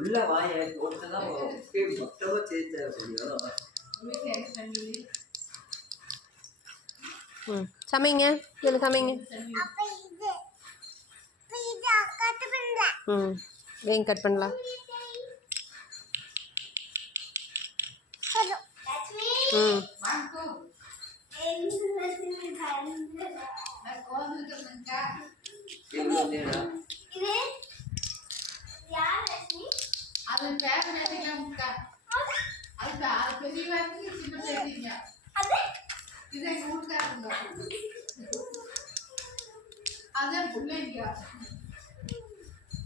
உள்ள வாய போட்டுதான் மொத்தமா சேர்த்தா சமைங்க இல்லை சமைங்க. வேங்க கட் பண்ணலாம்.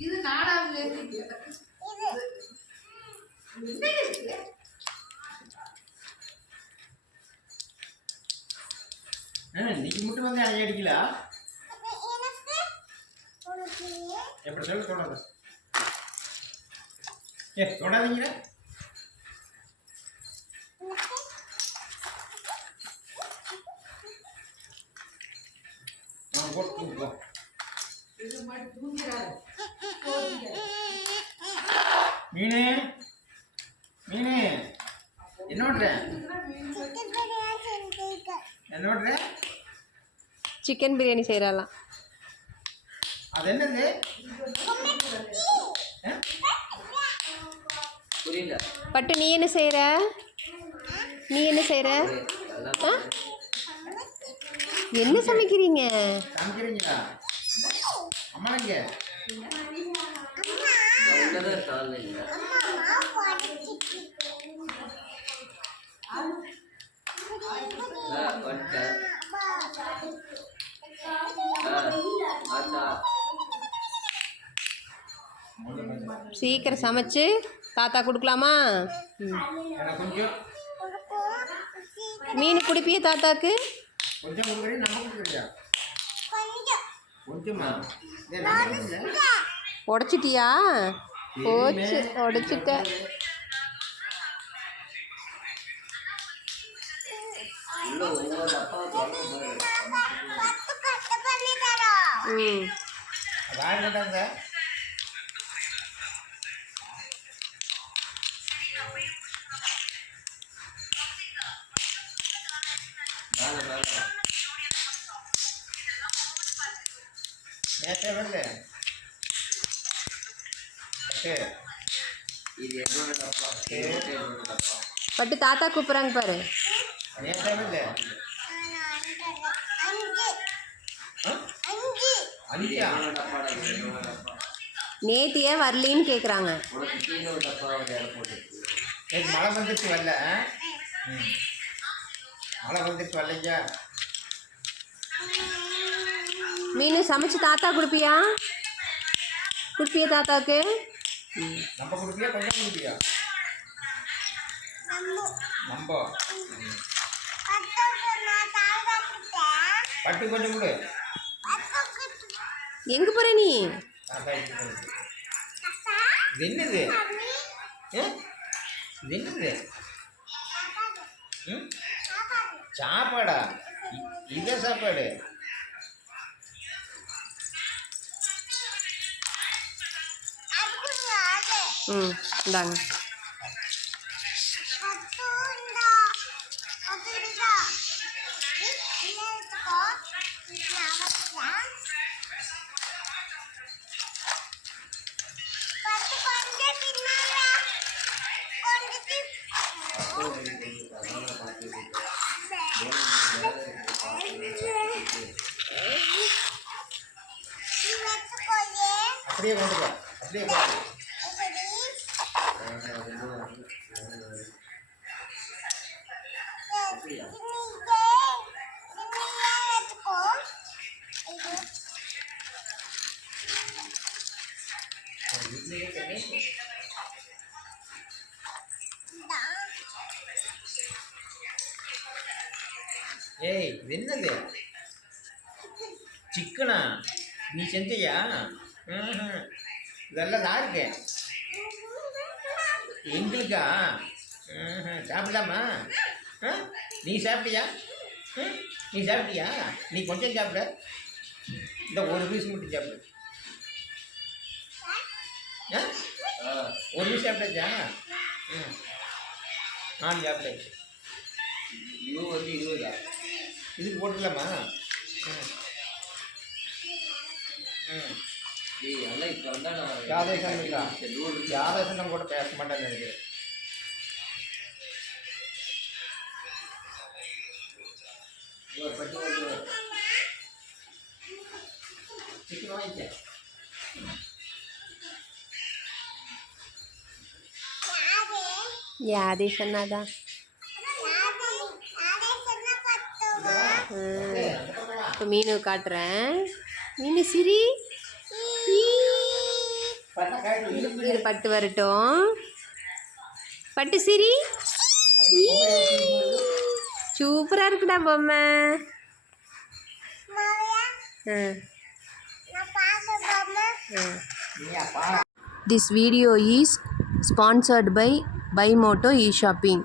இது நாலாவது இன்னைக்கு மட்டும் வந்து அணைய அடிக்கல. எப்படி சொல்ல சொன்னது? தொடாதீங்க. மீனே மீனே என்னோட என்னோட சிக்கன் பிரியாணி செய்யலாம். அது என்னது? புரியல. பட்டு நீ என்ன செய்கிற? நீ என்ன செய்கிற? என்ன சமைக்கிறீங்க? சமைக்கிறீங்களா? அம்மாங்க சீக்கிரம் சமைச்சு தாத்தா கொடுக்கலாமா? மீன் குடிப்பிய தாத்தாக்கு? உடைச்சிட்டியா? போச்சு, உடைச்சிட்ட. பட்டு தாத்தா கூப்பிட்றாங்க பாரு. நேத்து ஏன் வரலின்னு கேட்குறாங்க. மழை வந்துச்சு வரல. மழை வந்துச்சு வரலைங்க. மீன் சமைச்சு தாத்தா கொடுப்பியா? கொடுப்பியா தாத்தாவுக்கு? நம்ம கொடுப்பியா கொஞ்சம் கொடுப்பியா? நம்ம பட்டு கொஞ்சம் கொடு. எங்கே போகிற நீ? இது என்னது? இது என்னது? சாப்பாடா? இத சாப்பாடு? இந்தாங்க. அப்படியே கொண்டு போ. அப்படியே போ. ஏய் என்னது? சிக்கனா? நீ செஞ்சியா? இதெல்லாம் யாருக்கு? எங்களுக்கா? சாப்பிடலாமா? நீ சாப்பிட்டியா? நீ சாப்பிட்டியா? நீ கொஞ்சம் சாப்பிட. இந்த ஒரு பீஸ் மட்டும் சாப்பிடு. ஒரு மீன் சாப்பிட்டாச்சா? ம். 4 சாப்பிட்டாச்சு. இது வந்து 20. இதுக்கு போட்டுக்கலாமா? ம். ம். ஏய் அதெல்லாம் இப்போ வந்தா நான் யாதேசம் இருக்கா? 100 யாதேசம் கூட பேச மாட்டேன்னு நினைக்கிறேன். ஒரு பட்டு வந்து சிக்கன் வாங்கிக்க. யாதேஷ் அண்ணாதா. இப்போ மீனு காட்டுறேன். மீனு சிரி. இது பட்டு வரட்டும். பட்டு சிரி. சூப்பராக இருக்குடா பொம்மை. This video is sponsored by Buymoto eShopping.